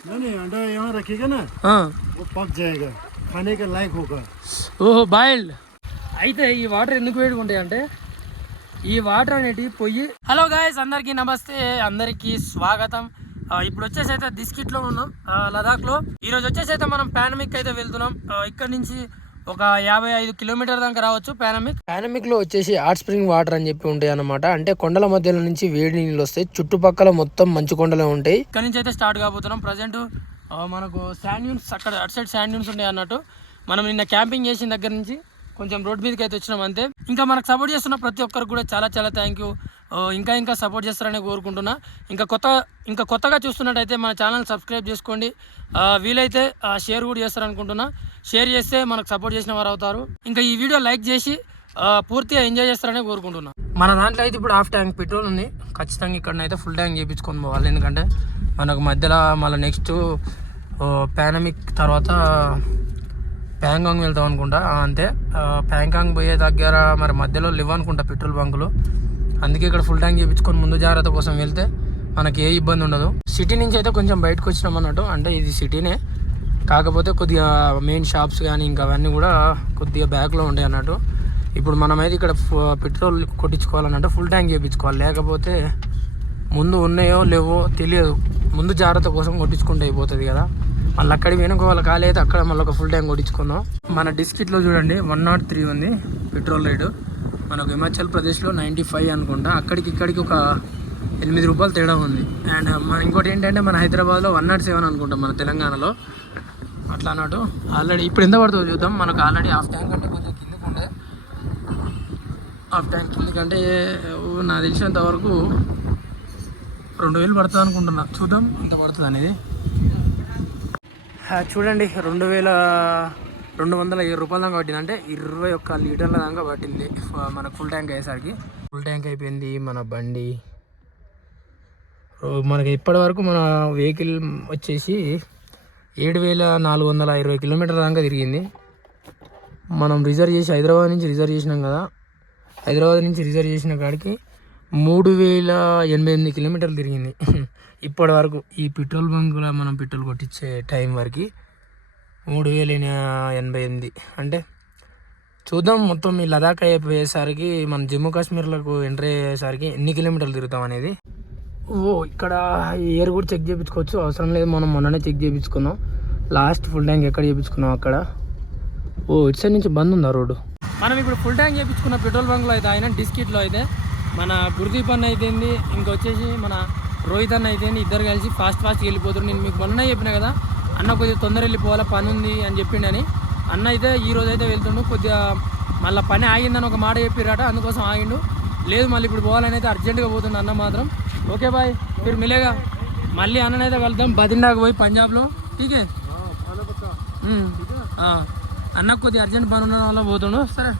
नहीं नहीं अंडा यहाँ रखिएगा ना ఆ. वो पक जाएगा खाने के लायक होगा ఓహో బాయిల్డ్ అయితే ఈ వాటర్ ఎందుకు వేడుకుంటాయి అంటే ఈ వాటర్ అనేటి పొయ్యి హలో గాయస్ అందరికీ నమస్తే అందరికీ స్వాగతం ఆ, ఇప్పుడు వచ్చేసి అయితే దిస్కిట్లో ఉన్నాం ఆ, లదాఖ్లో ఈరోజు వచ్చేసి అయితే మనం పానమిక్ అయితే వెళ్తున్నాం ఆ, ఇక్కడ నుంచి ఒక యాభై ఐదు కిలోమీటర్ దాకా రావచ్చు పానమిక్. పానమిక్లో వచ్చేసి హాట్ స్ప్రింగ్ వాటర్ అని చెప్పి ఉంటాయి అనమాట అంటే కొండల మధ్యలో నుంచి వేడి నీళ్ళు వస్తాయి. చుట్టుపక్కల మొత్తం మంచు కొండలే ఉంటాయి. ఇక్కడ నుంచి అయితే స్టార్ట్ కాబోతున్నాం. ప్రజెంట్ మనకు శాండ్ డ్యూన్స్ అక్కడ అటు సైడ్ శాండ్ డ్యూన్స్ ఉన్నాయి అన్నట్టు. మనం నిన్న క్యాంపింగ్ చేసిన దగ్గర నుంచి కొంచెం రోడ్ మీదకి అయితే వచ్చినాం అంతే. ఇంకా మనకు సపోర్ట్ చేస్తున్న ప్రతి ఒక్కరికి కూడా చాలా చాలా థ్యాంక్ యూ ఇంకా ఇంకా సపోర్ట్ చేస్తారని కోరుకుంటున్నా. ఇంకా కొత్త ఇంకా కొత్తగా చూస్తున్నట్టయితే మన ఛానల్ సబ్స్క్రైబ్ చేసుకోండి. వీలైతే షేర్ కూడా చేస్తారనుకుంటున్నా. షేర్ చేస్తే మనకు సపోర్ట్ చేసిన వారు అవుతారు. ఇంకా ఈ వీడియో లైక్ చేసి పూర్తిగా ఎంజాయ్ చేస్తారని కోరుకుంటున్నా. మన దాంట్లో అయితే ఇప్పుడు హాఫ్ ట్యాంక్ పెట్రోల్ ఉంది. ఖచ్చితంగా ఇక్కడనైతే ఫుల్ ట్యాంక్ చేయించుకొని పోవాలి. ఎందుకంటే మనకు మధ్యలో మళ్ళీ నెక్స్ట్ పానమిక్ తర్వాత ప్యాంగాంగ్ వెళ్తాం అనుకుంటా. అంతే. ప్యాంగాంగ్ పోయే దగ్గర మరి మధ్యలో లేవు అనుకుంటా పెట్రోల్ బంకులు. అందుకే ఇక్కడ ఫుల్ ట్యాంక్ చేయించుకొని ముందు జాగ్రత్త కోసం వెళ్తే మనకి ఏ ఇబ్బంది ఉండదు. సిటీ నుంచి అయితే కొంచెం బయటకు వచ్చినాం అన్నట్టు. అంటే ఇది సిటీనే. కాకపోతే కొద్దిగా మెయిన్ షాప్స్ కానీ ఇంకా అవన్నీ కూడా కొద్దిగా బ్యాక్లో ఉంటాయి అన్నట్టు. ఇప్పుడు మనమైతే ఇక్కడ పెట్రోల్ కొట్టించుకోవాలన్నట్టు ఫుల్ ట్యాంక్ చేయించుకోవాలి లేకపోతే ముందు ఉన్నాయో లేవో తెలియదు. ముందు జాగ్రత్త కోసం కొట్టించుకుంటే అయిపోతుంది కదా. మళ్ళీ అక్కడికి వెనుక వాళ్ళ ఖాళీ అయితే అక్కడ మళ్ళీ ఒక ఫుల్ ట్యాంక్ కొట్టించుకుందాం మన డిస్ట్రిక్ట్లో చూడండి వన్ నాట్ త్రీ ఉంది పెట్రోల్ రేటు మనకు హిమాచల్ ప్రదేశ్లో నైంటీ ఫైవ్ అనుకుంటా. అక్కడికి ఇక్కడికి ఒక ఎనిమిది రూపాయలు తేడా ఉంది. అండ్ uh, మన ఇంకోటి ఏంటంటే మన హైదరాబాద్లో వన్ నాట్ సెవెన్ అనుకుంటాం మన తెలంగాణలో. అట్లా అన్నట్టు. ఆల్రెడీ ఇప్పుడు ఎంత పడుతుందో చూద్దాం. మనకు ఆల్రెడీ హాఫ్ ట్యాంక్ అంటే కొంచెం కిందకు ఉండే. హాఫ్ ట్యాంక్ కిందకంటే ఓ, నాకు తెలిసినంత వరకు రెండు వేలు పడుతుంది అనుకుంటున్నా చూద్దాం ఎంత పడుతుంది అనేది. చూడండి రెండు వేల రెండు వందల ఇరవై రూపాయల దాకా పట్టింది. అంటే ఇరవై ఒక్క లీటర్ల దాకా పట్టింది. మన ఫుల్ ట్యాంక్ అయ్యేసరికి. ఫుల్ ట్యాంక్ అయిపోయింది మన బండి. మనకి ఇప్పటి వరకు మన వెహికల్ వచ్చేసి ఏడు వేల నాలుగు వందల ఇరవై కిలోమీటర్ల దాకా తిరిగింది. మనం రిజర్వ్ చేసి హైదరాబాద్ నుంచి రిజర్వ్ చేసినాం కదా. హైదరాబాద్ నుంచి రిజర్వ్ చేసిన కాడికి మూడు వేల ఎనభై ఎనిమిది కిలోమీటర్లు తిరిగింది. ఇప్పటి వరకు ఈ పెట్రోల్ బంకులో మనం పెట్రోల్ కొట్టించే టైం వరకు మూడు వేల ఎనభై ఎనిమిది. అంటే చూద్దాం మొత్తం ఈ లదాఖ్ అయిపోయేసరికి మనం జమ్మూ కాశ్మీర్లకు ఎంటర్ అయ్యేసరికి ఎన్ని కిలోమీటర్లు తిరుగుతాం అనేది. ఓ ఇక్కడ ఇయర్ కూడా చెక్ చేయించుకోవచ్చు. అవసరం లేదు మనం మొన్ననే చెక్ చేయించుకున్నాం. లాస్ట్ ఫుల్ ట్యాంక్ ఎక్కడ చేయించుకున్నాం అక్కడ? ఓ ఇటు సైడ్ నుంచి బంద్ ఉందా రోడ్డు? మనం ఇప్పుడు ఫుల్ ట్యాంక్ చేయించుకున్న పెట్రోల్ బంక్లో అయితే ఆయన డిస్కిట్లో అయితే మన గురుదీప్ అన్న అయితేంది ఇంకొచ్చేసి మన రోహిత్ అన్న అయితేంది ఇద్దరు కలిసి ఫాస్ట్ ఫాస్ట్గా వెళ్ళిపోతారు నేను మీకు మొన్న చెప్పిన కదా అన్న కొద్దిగా తొందర వెళ్ళిపోవాలా పని ఉంది అని చెప్పిండని. అన్న అయితే ఈ రోజు అయితే వెళ్తుండు కొద్దిగా మళ్ళీ పని ఆగిందని ఒక మాట చెప్పిరట అందుకోసం ఆగిండు. లేదు మళ్ళీ ఇప్పుడు పోవాలని అయితే అర్జెంటుగా పోతుండు అన్న మాత్రం. ఓకే బాయ్ మీరు మిలేగా? మళ్ళీ అన్ననైతే వెళ్తాం బదిండాకు పోయి పంజాబ్లో. టీకే అన్న అన్నకు కొద్దిగా అర్జెంట్ పని ఉండడం వల్ల పోతుండు. సరే.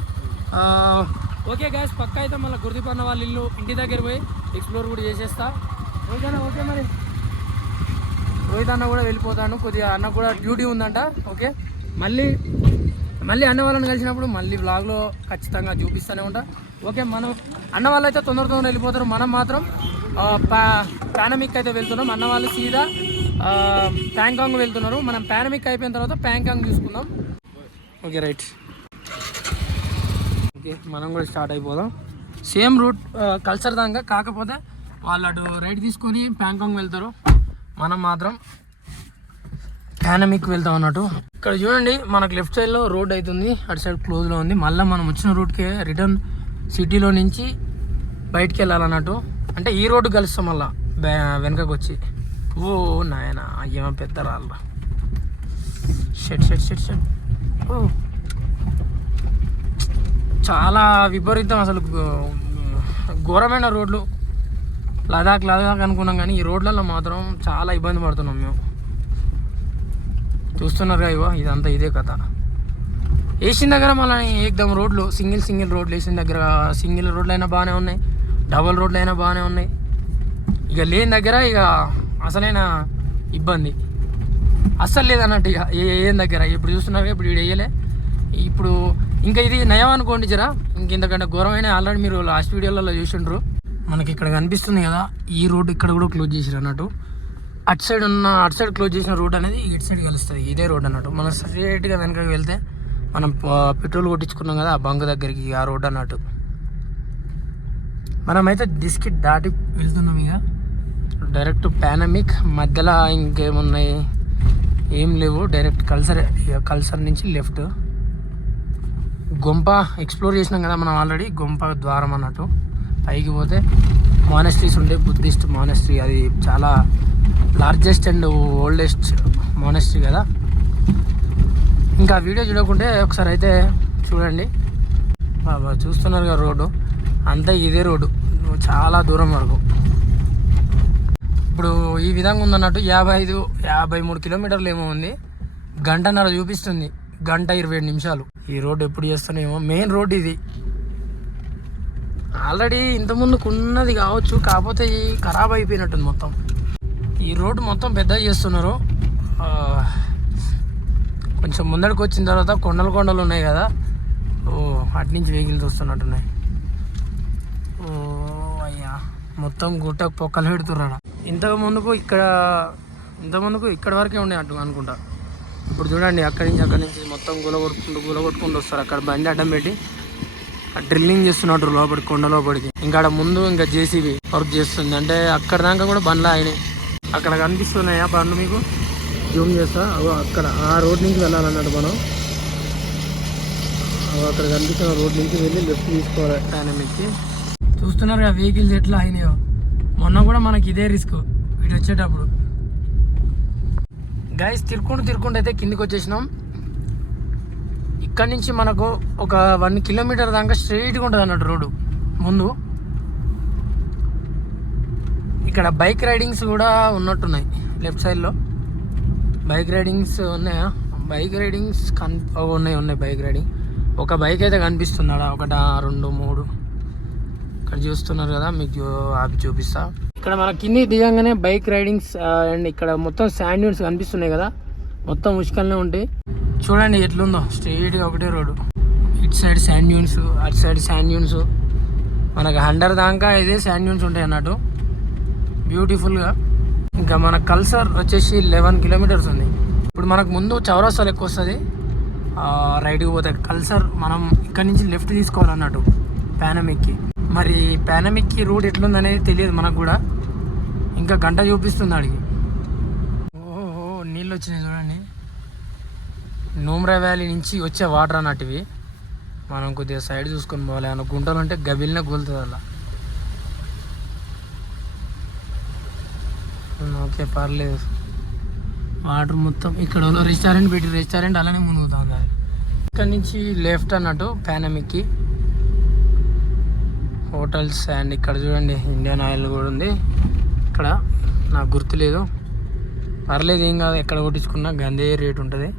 ఓకే గ్యాస్ పక్క అయితే మళ్ళీ గుర్తిపడిన వాళ్ళ ఇల్లు ఇంటి దగ్గర పోయి ఎక్స్ప్లోర్ కూడా చేసేస్తా. ఓకేనా ఓకే మరి. రోహిత్ అన్న కూడా వెళ్ళిపోతాను కొద్దిగా అన్న కూడా డ్యూటీ ఉందంట ఓకే. మళ్ళీ మళ్ళీ అన్న వాళ్ళని కలిసినప్పుడు మళ్ళీ బ్లాగ్లో ఖచ్చితంగా చూపిస్తూనే ఉంటా. ఓకే మనం అన్న వాళ్ళు అయితే తొందర తొందర వెళ్ళిపోతారు మనం మాత్రం పానమిక్ అయితే వెళ్తున్నాం. అన్న వాళ్ళు సీదా ప్యాంకాంగ్ వెళ్తున్నారు. మనం పానమిక్ అయిపోయిన తర్వాత ప్యాంకాంగ్ చూసుకుందాం. Okay right. ఓకే మనం కూడా స్టార్ట్ అయిపోదాం. సేమ్ రూట్ కల్చర్ దాకా కాకపోతే వాళ్ళు అటు రైడ్ తీసుకొని ప్యాంకాంగ్ వెళ్తారు. మనం మాత్రం డైనమిక్ వెళ్తాం అన్నట్టు. ఇక్కడ చూడండి మనకు లెఫ్ట్ సైడ్లో రోడ్ అవుతుంది అటు సైడ్ క్లోజ్లో ఉంది. మళ్ళీ మనం వచ్చిన రూట్కే రిటర్న్ సిటీలో నుంచి బయటికి వెళ్ళాలన్నట్టు అంటే ఈ రోడ్డు కలుస్తాం మళ్ళా వెనకకు వచ్చి. ఓ నాయన ఏమో పెద్ద రాళ్ళ. షెట్ షెట్ షెట్ షెట్ ఓ. చాలా విపరీతం అసలు ఘోరమైన రోడ్లు. లదాఖ్ లదాఖ్ అనుకున్నాం కానీ ఈ రోడ్లలో మాత్రం చాలా ఇబ్బంది పడుతున్నాం మేము. చూస్తున్నారు ఇగో ఇదంతా ఇదే కథ. వేసిన దగ్గర మళ్ళీ ఏకదం రోడ్లు సింగిల్ సింగిల్ రోడ్లు. వేసిన దగ్గర సింగిల్ రోడ్లు అయినా బాగానే ఉన్నాయి డబల్ రోడ్లు అయినా బాగానే ఉన్నాయి. ఇక లేని దగ్గర ఇక అసలైన ఇబ్బంది. అస్సలు లేదన్నట్టు ఇక ఏ- ఏం దగ్గర? ఇప్పుడు చూస్తున్నారు ఇప్పుడు వీడు వేయలే. ఇప్పుడు ఇంకా ఇది నయం అనుకోండి జరా. ఇంక ఇంతకంటే ఘోరమైన ఆల్రెడీ మీరు లాస్ట్ వీడియోలలో చూసిండ్రు. మనకి ఇక్కడ కనిపిస్తుంది కదా ఈ రోడ్డు ఇక్కడ కూడా క్లోజ్ చేసారు అన్నట్టు. అటు సైడ్ ఉన్న అటు సైడ్ క్లోజ్ చేసిన రోడ్ అనేది ఇటు సైడ్ కలుస్తుంది ఇదే రోడ్ అన్నట్టు. మనం స్ట్రేట్గా వెనకకి వెళ్తే మనం పెట్రోల్ కొట్టించుకున్నాం కదా ఆ బంక్ దగ్గరికి ఆ రోడ్ అన్నట్టు. మనమైతే డిస్కిట్ దాటి వెళ్తున్నాం ఇక. డైరెక్ట్ పానమిక్ మధ్యలో ఇంకేమున్నాయి? ఏం లేవు డైరెక్ట్ కల్సర్ కల్సర్ నుంచి లెఫ్ట్ గొంప ఎక్స్ప్లోర్ చేసినాం కదా మనం ఆల్రెడీ గొంప ద్వారం అన్నట్టు. పైకి పోతే మానెస్ట్రీస్ ఉండే బుద్ధిస్ట్ మానెస్ట్రీ అది చాలా లార్జెస్ట్ అండ్ ఓల్డెస్ట్ మానెస్ట్రీ కదా. ఇంకా వీడియో చూడకుంటే ఒకసారి అయితే చూడండి. బాబా చూస్తున్నారు కదా రోడ్డు? అంతా ఇదే రోడ్డు. చాలా దూరం వరకు. ఇప్పుడు ఈ విధంగా ఉందన్నట్టు యాభై ఐదు యాభై మూడు కిలోమీటర్లు ఏమో ఉంది. గంటన్నర చూపిస్తుంది. గంట ఇరవై ఏడు నిమిషాలు. ఈ రోడ్డు ఎప్పుడు చేస్తానేమో మెయిన్ రోడ్ ఇది. ఆల్రెడీ ఇంతకుముందుకు ఉన్నది కావచ్చు కాకపోతే ఈ ఖరాబ్ అయిపోయినట్టుంది మొత్తం. ఈ రోడ్డు మొత్తం పెద్ద చేస్తున్నారు. కొంచెం ముందడికి వచ్చిన తర్వాత కొండలు కొండలు ఉన్నాయి కదా. ఓ అటు నుంచి వెహికల్స్ వస్తున్నట్టున్నాయి ఓ అయ్యా మొత్తం గుట్టకు పొక్కలు పెడుతుర్రా ఇంతకు ముందుకు ఇక్కడ ఇంతకు ముందుకు ఇక్కడ వరకే ఉండే అటు అనుకుంటా. ఇప్పుడు చూడండి అక్కడి నుంచి అక్కడి నుంచి మొత్తం గుల కొట్టుకుంటూ గుల కొట్టుకుంటూ వస్తారు. అక్కడ బండి అడ్డం పెట్టి డ్రిల్లింగ్ చేస్తున్నట్టు లోపలికి కొండ లోపలికి ఇంకా ముందు ఇంకా జేసీబీ వర్క్ చేస్తుంది. అంటే అక్కడ దాకా కూడా బండ్లు అయినాయి అక్కడ కనిపిస్తున్నాయా బండ్లు మీకు? జూమ్ చేస్తా. అక్కడ ఆ రోడ్ నుంచి వెళ్ళాలన్నట్టు మనం. అక్కడ కనిపిస్తున్న రోడ్ నుంచి వెళ్ళి లెఫ్ట్ తీసుకోవాలి. డైనమిక్కి చూస్తున్నారు వెహికల్స్ ఎట్లా అయినాయో మొన్న కూడా మనకి ఇదే రిస్క్. వీటి వచ్చేటప్పుడు. గైస్ తిరుక్కుంటూ తిరుక్కుంటూ అయితే కిందికి వచ్చేసినాం. ఇక్కడ నుంచి మనకు ఒక వన్ కిలోమీటర్ దాకా స్ట్రైట్గా ఉంటుంది అన్నట్టు రోడ్డు. ముందు ఇక్కడ బైక్ రైడింగ్స్ కూడా ఉన్నట్టున్నాయి. లెఫ్ట్ సైడ్లో. బైక్ రైడింగ్స్ ఉన్నాయా? బైక్ రైడింగ్స్ కన్ ఉన్నాయి ఉన్నాయి బైక్ రైడింగ్. ఒక బైక్ అయితే కనిపిస్తుంది అడా ఒకట రెండు మూడు. ఇక్కడ చూస్తున్నారు కదా మీకు ఆపి చూపిస్తా. ఇక్కడ మన కింది దిగంగానే బైక్ రైడింగ్స్ అండ్ ఇక్కడ మొత్తం శాండ్ డ్యూన్స్ కనిపిస్తున్నాయి కదా. మొత్తం ఉష్కల్నే ఉంటాయి. చూడండి ఎట్లుందో. స్ట్రైట్గా ఒకటే రోడ్డు. ఇటు సైడ్ శాండ్ డ్యూన్స్ అటు సైడ్ శాండ్ డ్యూన్స్ మనకు హండ్రెడ్ దాకా ఇదే శాండ్ డ్యూన్స్ ఉంటాయి అన్నట్టు. బ్యూటిఫుల్గా ఇంకా మన కల్సర్ వచ్చేసి లెవెన్ కిలోమీటర్స్ ఉంది. ఇప్పుడు మనకు ముందు చౌరస్తాలు ఎక్కువ వస్తుంది. రైట్కి పోతే కల్సర్ మనం ఇక్కడ నుంచి లెఫ్ట్ తీసుకోవాలన్నట్టు. ప్యానమిక్కి మరి పానమిక్కి రూట్ ఎట్లుందనేది తెలియదు మనకు కూడా. ఇంకా గంట చూపిస్తుంది అడిగి ఓహో నీళ్ళు వచ్చినాయి చూడండి. నూమ్రా వ్యాలీ నుంచి వచ్చే వాటర్ అన్నట్టువి మనం కొద్దిగా సైడ్ చూసుకొని పోవాలి. అన్న గుంటలు ఉంటే గబిలినే కూలుతుంది అలా. ఓకే పర్లేదు. వాటర్ మొత్తం ఇక్కడ రెస్టారెంట్ పెట్టి రెస్టారెంట్ అలానే ముందుకు తాగాలి ఇక్కడ నుంచి లెఫ్ట్ అన్నట్టు పానమిక్కి. హోటల్స్ అండ్ ఇక్కడ చూడండి ఇండియన్ ఆయిల్ కూడా ఉంది. ఇక్కడ నాకు గుర్తులేదు. పర్లేదు ఏం కాదు ఎక్కడ కొట్టించుకున్నా గందే రేట్ ఉంటుంది.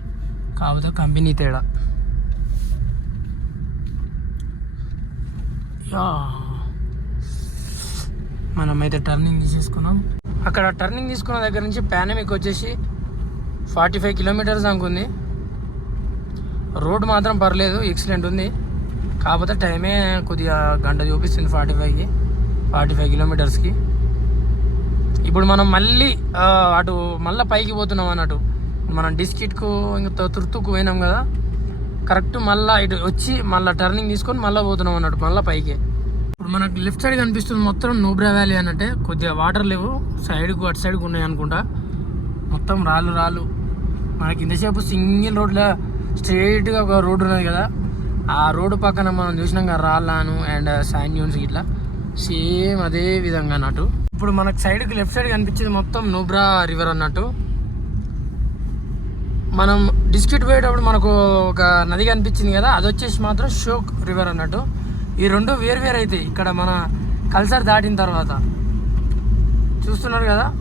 కాకపోతే కంపెనీ తేడా. యా. మనమైతే టర్నింగ్ తీసేసుకున్నాం. అక్కడ టర్నింగ్ తీసుకున్న దగ్గర నుంచి పానమిక్ వచ్చేసి ఫార్టీ ఫైవ్ కిలోమీటర్స్ దాకా ఉంది. రోడ్ మాత్రం పర్లేదు ఎక్సలెంట్ ఉంది. కాకపోతే టైమే కొద్దిగా గంట చూపిస్తుంది ఫార్టీ ఫైవ్కి ఫార్టీ ఫైవ్ కిలోమీటర్స్కి ఇప్పుడు మనం మళ్ళీ అటు మళ్ళీ పైకి పోతున్నాం అన్నట్టు. మనం డిస్కిట్కు ఇంకా తుర్తుకు పోయినాం కదా. కరెక్ట్ మళ్ళీ ఇటు వచ్చి మళ్ళీ టర్నింగ్ తీసుకొని మళ్ళీ పోతున్నాం అన్నట్టు మళ్ళీ పైకి. ఇప్పుడు మనకు లెఫ్ట్ సైడ్ కనిపిస్తుంది మొత్తం నూబ్రా వ్యాలీ అన్నట్టే. కొద్దిగా వాటర్ లేవు సైడ్కు అటు సైడ్కు ఉన్నాయి అనుకుంటా. మొత్తం రాళ్ళు రాళ్ళు. మనకి ఇంతసేపు సింగిల్ రోడ్లో స్ట్రైట్గా ఒక రోడ్డు ఉన్నది కదా. ఆ రోడ్డు పక్కన మనం చూసినాం కదా రాళ్ళను అండ్ శాండ్ ఇట్లా. సేమ్ అదే విధంగా అన్నట్టు. ఇప్పుడు మనకు సైడ్కి లెఫ్ట్ సైడ్ కనిపించేది మొత్తం నూబ్రా రివర్ అన్నట్టు. మనం డిస్ట్రిక్ట్ పోయేటప్పుడు మనకు ఒక నది కనిపించింది కదా అది వచ్చేసి మాత్రం షోక్ రివర్ అన్నట్టు. ఈ రెండు వేరు వేరు అవుతాయి ఇక్కడ మన కల్సర్ దాటిన తర్వాత. చూస్తున్నారు కదా?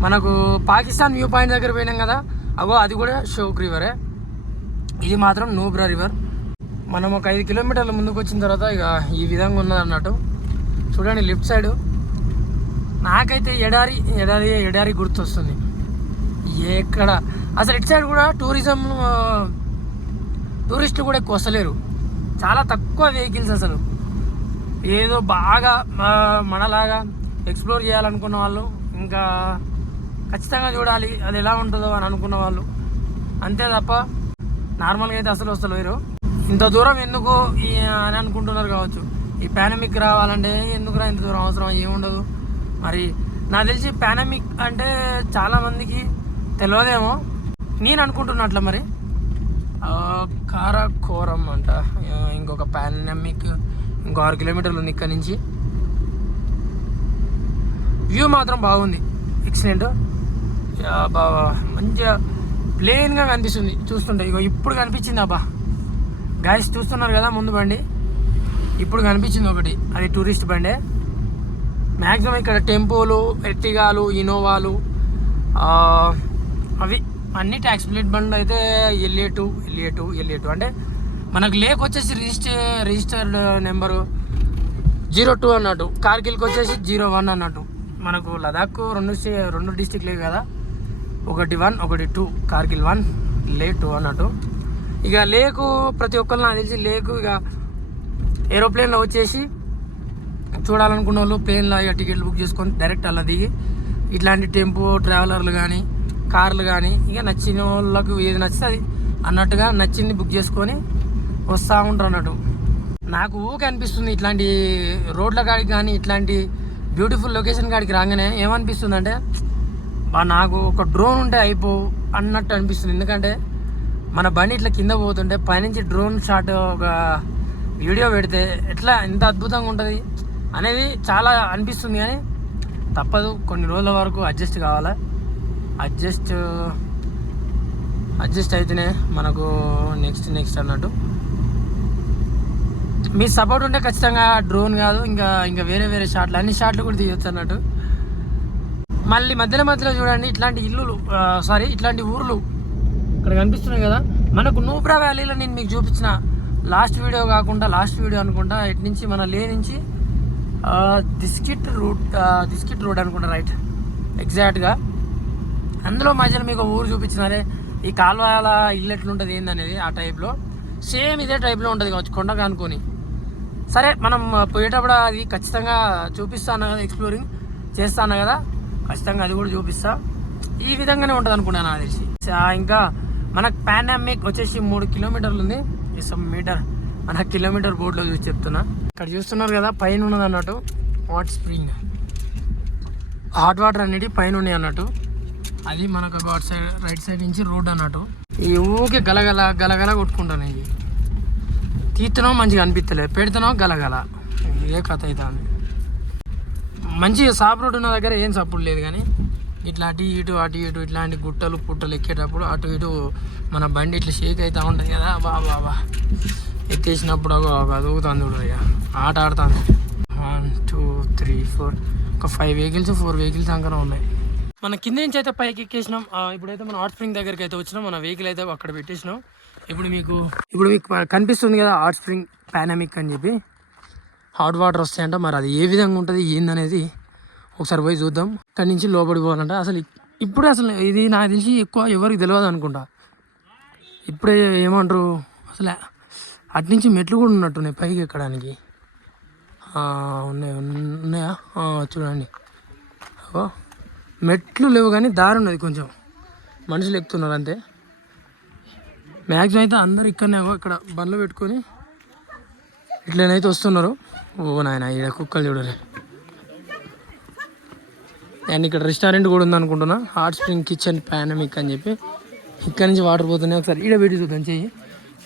మనకు పాకిస్తాన్ వ్యూ పాయింట్ దగ్గర పోయినాం కదా అగో అది కూడా షోక్ రివరే ఇది మాత్రం నూబ్రా రివర్ మనం ఒక ఐదు కిలోమీటర్ల ముందుకు వచ్చిన తర్వాత ఇక ఈ విధంగా ఉన్నది అన్నట్టు. చూడండి లెఫ్ట్ సైడ్ నాకైతే ఎడారి ఎడారి ఎడారి గుర్తొస్తుంది. ఎక్కడ? అసలు ఇటు సైడ్ కూడా టూరిజం టూరిస్టులు కూడా ఎక్కువ వస్తలేరు. చాలా తక్కువ వెహికల్స్ అసలు. ఏదో బాగా మనలాగా ఎక్స్ప్లోర్ చేయాలనుకున్న వాళ్ళు ఇంకా ఖచ్చితంగా చూడాలి అది ఎలా ఉంటుందో అని అనుకున్న వాళ్ళు. అంతే తప్ప నార్మల్గా అయితే అసలు వస్తలేరు. ఇంత దూరం ఎందుకు అని అనుకుంటున్నారు కావచ్చు? ఈ పానమిక్ రావాలంటే ఎందుకురా ఇంత దూరం అవసరం? ఏముండదు మరి నాకు తెలిసి పానమిక్ అంటే చాలామందికి తెలియదేమో నేను అనుకుంటున్నట్ల మరి. కారకోరం అంట. ఇంకొక పానమిక్ ఇంకో ఆరు కిలోమీటర్లు ఉంది ఇక్కడ నుంచి. వ్యూ మాత్రం బాగుంది. ఎక్సలెంట్ బాబా మంచిగా ప్లెయిన్గా కనిపిస్తుంది. చూస్తుంటే ఇగో ఇప్పుడు కనిపించింది అబ్బా. గాయస్ చూస్తున్నారు కదా ముందు బండి. ఇప్పుడు కనిపించింది ఒకటి. అది టూరిస్ట్ బండే. మ్యాక్సిమం ఇక్కడ టెంపోలు ఎర్టిగాలు ఇనోవాలు అవి అన్ని ట్యాక్స్ ప్లేట్ బండ్లు అయితే LA two LA two LA two అంటే మనకు లేక్ వచ్చేసి register registered number zero two అన్నట్టు. కార్గిల్కి వచ్చేసి జీరో వన్ అన్నట్టు. మనకు లదాఖ్ రెండు రెండు డిస్టిక్లే కదా. ఒకటి వన్ ఒకటి two Kargil one Leh two అన్నట్టు. ఇక లేకు ప్రతి ఒక్కరు నాకు తెలిసి లేకు ఇక ఏరోప్లేన్లో వచ్చేసి చూడాలనుకున్న వాళ్ళు ప్లేన్లో ఇక టికెట్లు బుక్ చేసుకొని డైరెక్ట్ అలా దిగి ఇట్లాంటి టెంపో ట్రావెలర్లు కానీ కార్లు కానీ ఇక నచ్చిన వాళ్ళకు ఏది నచ్చితే అది అన్నట్టుగా నచ్చింది బుక్ చేసుకొని వస్తూ ఉంటారు అన్నట్టు. నాకు ఊకే అనిపిస్తుంది ఇట్లాంటి రోడ్ల కాడికి కానీ ఇట్లాంటి బ్యూటిఫుల్ లొకేషన్ కాడికి రాగానే ఏమనిపిస్తుంది అంటే నాకు ఒక డ్రోన్ ఉంటే అయిపో అన్నట్టు అనిపిస్తుంది. ఎందుకంటే మన బండి ఇట్లా కింద పోతుంటే పైనుంచి డ్రోన్ షాట్ ఒక వీడియో పెడితే ఎట్లా ఎంత అద్భుతంగా ఉంటుంది అనేది చాలా అనిపిస్తుంది కానీ తప్పదు. కొన్ని రోజుల వరకు అడ్జస్ట్ కావాలా? అడ్జస్ట్ అడ్జస్ట్ అయితేనే మనకు నెక్స్ట్ నెక్స్ట్ అన్నట్టు. మీ సపోర్ట్ ఉంటే ఖచ్చితంగా డ్రోన్ కాదు ఇంకా ఇంకా వేరే వేరే షాట్లు అన్ని షాట్లు కూడా తీయొచ్చు అన్నట్టు. మళ్ళీ మధ్యలో మధ్యలో చూడండి ఇట్లాంటి ఇల్లులు సారీ ఇట్లాంటి ఊర్లు. ఇక్కడ కనిపిస్తున్నాయి కదా. మనకు నూబ్రా వ్యాలీలో నేను మీకు చూపించిన లాస్ట్ వీడియో కాకుండా లాస్ట్ వీడియో అనుకుంటా ఇటు నుంచి మన లే నుంచి దిస్కిట్ రూట్ దిస్కిట్ రోడ్ అనుకుంటా రైట్ ఎగ్జాక్ట్గా అందులో మధ్యలో మీకు ఊరు చూపించినారే ఈ కాలువల ఇల్లు ఎట్లుంటుంది ఏందనేది ఆ టైప్లో సేమ్ ఇదే టైప్లో ఉంటుంది కావచ్చు కొండగా అనుకొని సరే మనం పోయేటప్పుడు అది ఖచ్చితంగా చూపిస్తాను కదా ఎక్స్ప్లోరింగ్ చేస్తాను కదా. ఖచ్చితంగా అది కూడా చూపిస్తా. ఈ విధంగానే ఉంటుంది అనుకున్నాను నాకు తెలిసి. చా- ఇంకా మనకు పానామిక్ వచ్చేసి మూడు కిలోమీటర్లు ఉంది. సమ్ మీటర్ మన కిలోమీటర్ బోర్డులో చూసి చెప్తున్నా. ఇక్కడ చూస్తున్నారు కదా పైన ఉన్నది అన్నట్టు హాట్ స్ప్రింగ్ హాట్ వాటర్ అనేది పైన ఉన్నాయి అన్నట్టు. అది మనకు అటు సైడ్ రైట్ సైడ్ నుంచి రోడ్ అన్నట్టు. ఈ ఊకే గలగల గలగల కొట్టుకుంటాను ఇవి తీస్తున్నావు మంచిగా అనిపిస్తలేదు పెడుతున్నావు గలగల. ఇదే కథ అవుతుంది మంచిగా సాప్ రోడ్ ఉన్న దగ్గర ఏం సప్పుడు లేదు కానీ ఇట్లా అటు ఇటు అటు ఇటు ఇట్లాంటి గుట్టలు పుట్టలు ఎక్కేటప్పుడు అటు ఇటు మన బండి ఇట్లా షేక్ అవుతూ ఉంటుంది కదా బా బాబా ఎక్కేసినప్పుడు అగో అగో అదుగుతుంది చూడు ఇక ఆట ఆడుతుంది. వన్ టూ త్రీ ఫోర్ ఒక ఫైవ్ వెహికల్స్ ఫోర్ వెహికల్స్ అంకనే ఉన్నాయి. మన కింద నుంచి అయితే పైకి ఎక్కేసినాం. ఇప్పుడైతే మనం హాట్ స్ప్రింగ్ దగ్గరికి అయితే వచ్చినాం. మన వెహికల్ అయితే అక్కడ పెట్టేసినాం. ఇప్పుడు మీకు ఇప్పుడు మీకు కనిపిస్తుంది కదా హాట్ స్ప్రింగ్ పానామిక్ అని చెప్పి. హాట్ వాటర్ వస్తాయంట. మరి అది ఏ విధంగా ఉంటుంది? ఏందనేది ఒకసారి పోయి చూద్దాం. ఇక్కడ నుంచి లోపలికి పోవాలంట. అసలు ఇప్పుడే అసలు ఇది నాకు తెలిసి ఎక్కువ ఎవరికి తెలియదు అనుకుంటా. ఇప్పుడే ఏమంటారు? అసలు అటు నుంచి మెట్లు కూడా ఉన్నట్టున్నాయి పైకి ఎక్కడానికి. ఉన్నాయి ఉన్నాయా? చూడండి. ఓ మెట్లు లేవు కానీ దారి ఉన్నది కొంచెం. మనుషులు ఎక్కుతున్నారు అంతే. మ్యాక్సిమం అయితే అందరు ఇక్కడనే ఇక్కడ బండ్లు పెట్టుకొని ఇట్లనైతే వస్తున్నారు. ఓ నాయన ఈడ కుక్కలు చూడలే అండ్ ఇక్కడ రెస్టారెంట్ కూడా ఉంది అనుకుంటున్నా హాట్ స్ప్రింగ్ కిచెన్ పానమిక్ అని చెప్పి. ఇక్కడ నుంచి వాటర్ పోతున్నాయి. ఒకసారి ఈడ వేడి చూద్దాం. చెయ్యి.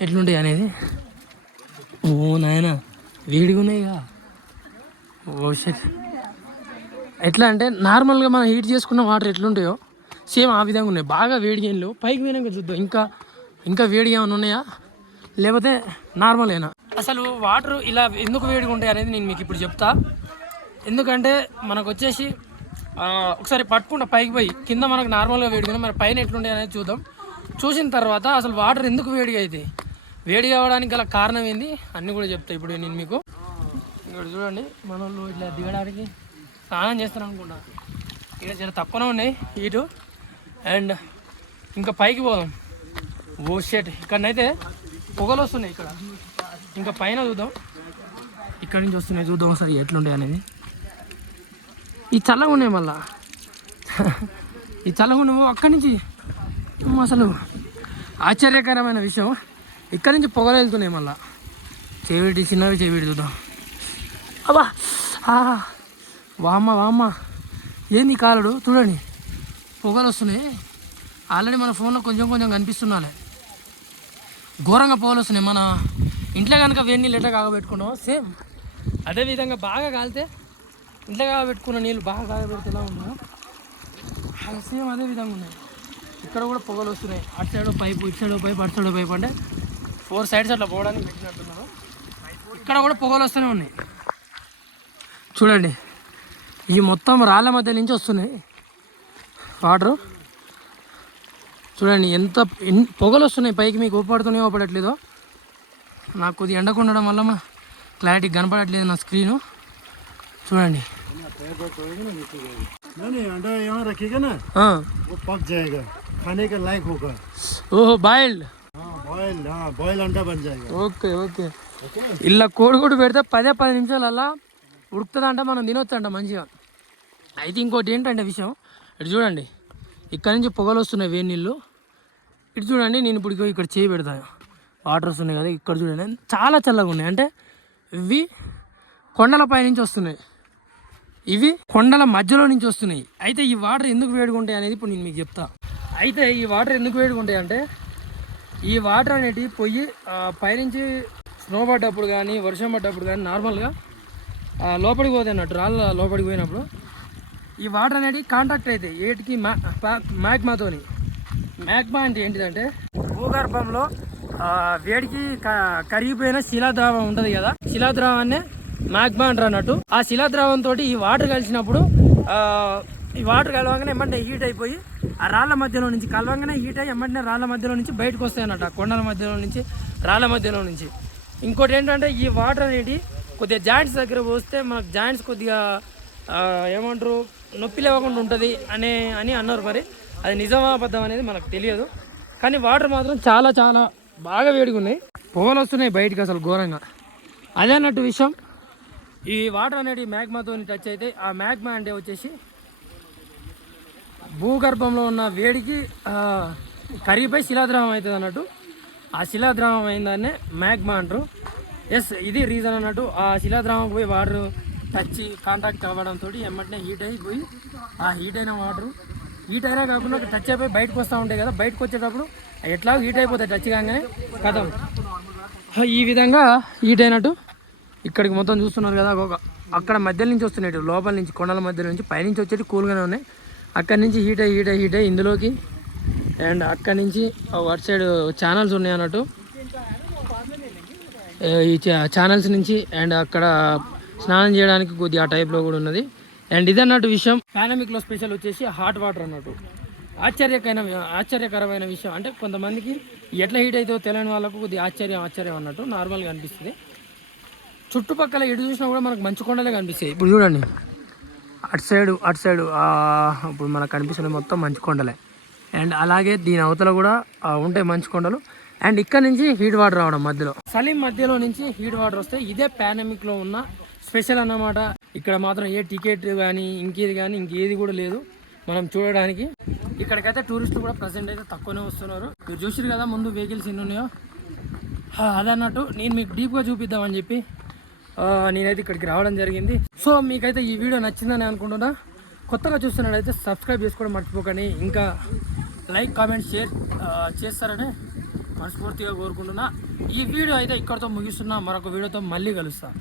ఎట్లుంటాయి అనేది. ఓ నాయన. వేడిగా ఉన్నాయిగా ఓ షట్ ఎట్లా అంటే నార్మల్గా మనం హీట్ చేసుకున్న వాటర్ ఎట్లుంటాయో సేమ్ ఆ విధంగా ఉన్నాయి. బాగా వేడిగా లేవు. పైకి పోయినాక చూద్దాం. ఇంకా ఇంకా వేడిగా ఏమైనా ఉన్నాయా? లేకపోతే నార్మలేనా అసలు వాటర్ ఇలా ఎందుకు వేడిగా ఉంటాయి అనేది నేను మీకు ఇప్పుడు చెప్తా. ఎందుకంటే మనకు వచ్చేసి ఒకసారి పట్టుకుంటా పైకి పోయి. కింద మనకు నార్మల్గా వేడిగా మరి పైన ఎట్లుండే అనేది చూద్దాం. చూసిన తర్వాత అసలు వాటర్ ఎందుకు వేడిగా అవుతాయి వేడి కావడానికి గల కారణం ఏంది? అన్నీ కూడా చెప్తా ఇప్పుడు నేను మీకు. ఇక్కడ చూడండి మన వాళ్ళు ఇట్లా దిగడానికి స్నానం చేస్తాను అనుకుంటా. ఇక్కడ చాలా తక్కువనే ఉన్నాయి ఇటు. అండ్ ఇంకా పైకి పోదాం. ఓ షెట్ ఇక్కడనైతే పొగలు వస్తున్నాయి ఇక్కడ. ఇంకా పైన చూద్దాం. ఇక్కడ నుంచి వస్తున్నాయి చూద్దాం ఒకసారి ఎట్లుంటాయి అనేది. ఈ చల్లగా ఉన్నాయి మళ్ళా? ఈ చల్లగా ఉన్నాము అక్కడి నుంచి అసలు. ఆశ్చర్యకరమైన విషయం. ఇక్కడి నుంచి పొగలు వెళ్తున్నాయి మళ్ళా. చెవిటి చిన్నవి చెవిటి చూద్దాం. అబ్బా! వామ్మ వామ్మ ఏంది కాలుడు? చూడండి. పొగలు వస్తున్నాయి. ఆల్రెడీ మన ఫోన్లో కొంచెం కొంచెం కనిపిస్తున్నాలే. ఘోరంగా పొగలు వస్తున్నాయి. మన ఇంట్లో కనుక వేడి నీళ్ళు ఎట్లా కాగబెట్టుకున్నాం సేమ్. అదేవిధంగా బాగా కాలితే ఇంట్లో పెట్టుకున్న నీళ్ళు బాగా కాగబెడితే ఎలా ఉన్నాయో సేమ్ అదే విధంగా ఉన్నాయి. ఇక్కడ కూడా పొగలు వస్తున్నాయి. అటు సైడ్ పైపు ఇటు సైడ్ పైపు అటు సైడ్ పైపు అంటే ఫోర్ సైడ్స్ అట్లా పోవడానికి పెట్టినట్టున్నారు. ఇక్కడ కూడా పొగలు వస్తూనే ఉన్నాయి. చూడండి ఈ మొత్తం రాళ్ళ మధ్య నుంచి వస్తున్నాయి. వాటరు. చూడండి ఎంత పొగలు వస్తున్నాయి. పైకి మీకు ఊపడుతూనే ఊపడట్లేదో నాకు కొద్దిగా ఎండకు ఉండడం వల్ల మా క్లారిటీ కనపడట్లేదు నా స్క్రీను. చూడండి. नहीं नहीं अंडा यहाँ रखिएगा ना ఆ, वो पक जाएगा खाने के लायक होगा ఓహో బాయిల్డ్ हाँ बॉयल हाँ बॉयल अंडा बन जाएगा ఓకే ఓకే ఇలా కోడిగుడ్డు పెడితే పదే పది నిమిషాలల్లా ఉడుకుతుందంట మనం తినొచ్చంట మంచిగా అయితే ఇంకోటి ఏంటంటే విషయం ఇటు చూడండి ఇక్కడ నుంచి పొగలు వస్తున్నాయి వేడి నీళ్ళు ఇటు చూడండి నేను ఇప్పుడు ఇగో ఇక్కడ చేయి పెడతాను వాటర్ వస్తున్నాయి కదా ఇక్కడ చూడండి చాలా చల్లగా ఉన్నాయి అంటే ఇవి కొండలపై నుంచి వస్తున్నాయి ఇవి కొండల మధ్యలో నుంచి వస్తున్నాయి. అయితే ఈ వాటర్ ఎందుకు వేడిగా ఉంటాయి అనేది ఇప్పుడు నేను మీకు చెప్తా. అయితే ఈ వాటర్ ఎందుకు వేడిగా ఉంటాయి అంటే ఈ వాటర్ అనేటివి పొయ్యి పైనుంచి స్నో పడ్డప్పుడు కానీ వర్షం పడ్డప్పుడు కానీ నార్మల్గా లోపలికి పోతాయి అన్నట్టు రాళ్ళ లోపలికి పోయినప్పుడు. ఈ వాటర్ అనేది కాంటాక్ట్ అవుతాయి ఏటికి మ్యా మ్యాగ్మాతోని. మ్యాగ్మా అంటే ఏంటిదంటే భూగర్భంలో వేడికి క- కరిగిపోయిన శిలాద్రావం ఉంటుంది కదా శిలాద్రావాన్నే మ్యాగ్మా అంటారు అన్నట్టు. ఆ శిలాద్రావం తోటి ఈ వాటర్ కలిసినప్పుడు ఈ వాటర్ కలవంగానే ఎమ్మటే హీట్ అయిపోయి ఆ రాళ్ళ మధ్యలో నుంచి కలవంగానే హీట్ అయ్యి ఎమ్మటనే రాళ్ళ మధ్యలో నుంచి బయటకు వస్తాయి అన్నట్టు ఆ కొండల మధ్యలో నుంచి రాళ్ళ మధ్యలో నుంచి. ఇంకోటి ఏంటంటే ఈ వాటర్ అనేది కొద్దిగా జాయింట్స్ దగ్గర పోస్తే మనకు జాయింట్స్ కొద్దిగా ఏమంటారు నొప్పి లేవకుండా ఉంటుంది అనే అని అన్నారు మరి. అది నిజమా అబద్ధం అనేది మనకు తెలియదు. కానీ వాటర్ మాత్రం చాలా చాలా బాగా వేడిగా ఉన్నాయి. పొగలు వస్తున్నాయి బయటకు అసలు ఘోరంగా. అదే అన్నట్టు విషయం. ఈ వాటర్ అనేది మ్యాగ్మాతో టచ్ అయితే ఆ మ్యాగ్మా అంటే వచ్చేసి భూగర్భంలో ఉన్న వేడికి కరిగిపోయి శిలాద్రావం అవుతుంది అన్నట్టు. ఆ శిలాద్రావం అయిందాన్నే మ్యాగ్మా అంటారు. ఎస్ ఇది రీజన్ అన్నట్టు. ఆ శిలాద్రావం పోయి వాటర్ టచ్ కాంటాక్ట్ అవ్వడంతో ఎమ్మటనే హీట్ అయిపోయి ఆ హీట్ అయిన వాటర్ హీట్ అయినా కాకుండా టచ్ అయిపోయి బయటకు వస్తూ ఉంటాయి కదా. బయటకు వచ్చేటప్పుడు ఎట్లా హీట్ అయిపోతాయి టచ్ కాగానే. కథం. ఈ విధంగా హీట్ అయినట్టు ఇక్కడికి మొత్తం చూస్తున్నారు కదా ఒక అక్కడ మధ్యలో నుంచి వస్తున్నాయి లోపల నుంచి కొండల మధ్యలో నుంచి. పైనుంచి వచ్చేటి కూల్గానే ఉన్నాయి. అక్కడి నుంచి హీట్ అయ్యి హీట్ అయ్యి హీట్ అయ్యి ఇందులోకి అండ్ అక్కడి నుంచి అటు సైడ్ ఛానల్స్ ఉన్నాయి అన్నట్టు. ఈ ఛానల్స్ నుంచి అండ్ అక్కడ స్నానం చేయడానికి కొద్దిగా ఆ టైప్లో కూడా ఉన్నది. అండ్ ఇది అన్నట్టు విషయం పానమిక్లో స్పెషల్ వచ్చేసి హాట్ వాటర్ అన్నట్టు. ఆశ్చర్యకరమైన ఆశ్చర్యకరమైన విషయం. అంటే కొంతమందికి ఎట్లా హీట్ అవుతుందో తెలియని వాళ్ళకు కొద్దిగా ఆశ్చర్యం ఆశ్చర్యం అన్నట్టు నార్మల్గా అనిపిస్తుంది. చుట్టుపక్కల ఎటు చూసినా కూడా మనకు మంచు కొండలే కనిపిస్తాయి. ఇప్పుడు చూడండి. అటు సైడు అటు సైడు ఇప్పుడు మనకు కనిపిస్తున్న మొత్తం మంచు కొండలే. అండ్ అలాగే దీని అవతల కూడా ఉంటాయి మంచు కొండలు. అండ్ ఇక్కడ నుంచి హీట్ వాటర్ రావడం మధ్యలో. సలీం మధ్యలో నుంచి హీట్ వాటర్ వస్తే ఇదే పానమిక్లో ఉన్న స్పెషల్ అన్నమాట. ఇక్కడ మాత్రం ఏ టికెట్ కానీ ఇంకేది కానీ ఇంకేది కూడా లేదు. మనం చూడడానికి. ఇక్కడికైతే టూరిస్టులు కూడా ప్రజెంట్ అయితే తక్కువనే వస్తున్నారు. మీరు చూసారు కదా ముందు వెహికల్స్ ఎన్ని ఉన్నాయో? అదన్నట్టు నేను మీకు డీప్గా చూపిద్దామని చెప్పి నేనైతే ఇక్కడికి రావడం జరిగింది. సో మీకైతే ఈ వీడియో నచ్చిందని అనుకుంటున్నా. కొత్తగా చూస్తున్నట్టయితే సబ్స్క్రైబ్ చేసుకోవడం మర్చిపోకండి. ఇంకా లైక్ కామెంట్ షేర్ చేస్తారని మనస్ఫూర్తిగా కోరుకుంటున్నా. ఈ వీడియో అయితే ఇక్కడితో ముగిస్తున్నా. మరొక వీడియోతో మళ్ళీ కలుస్తాను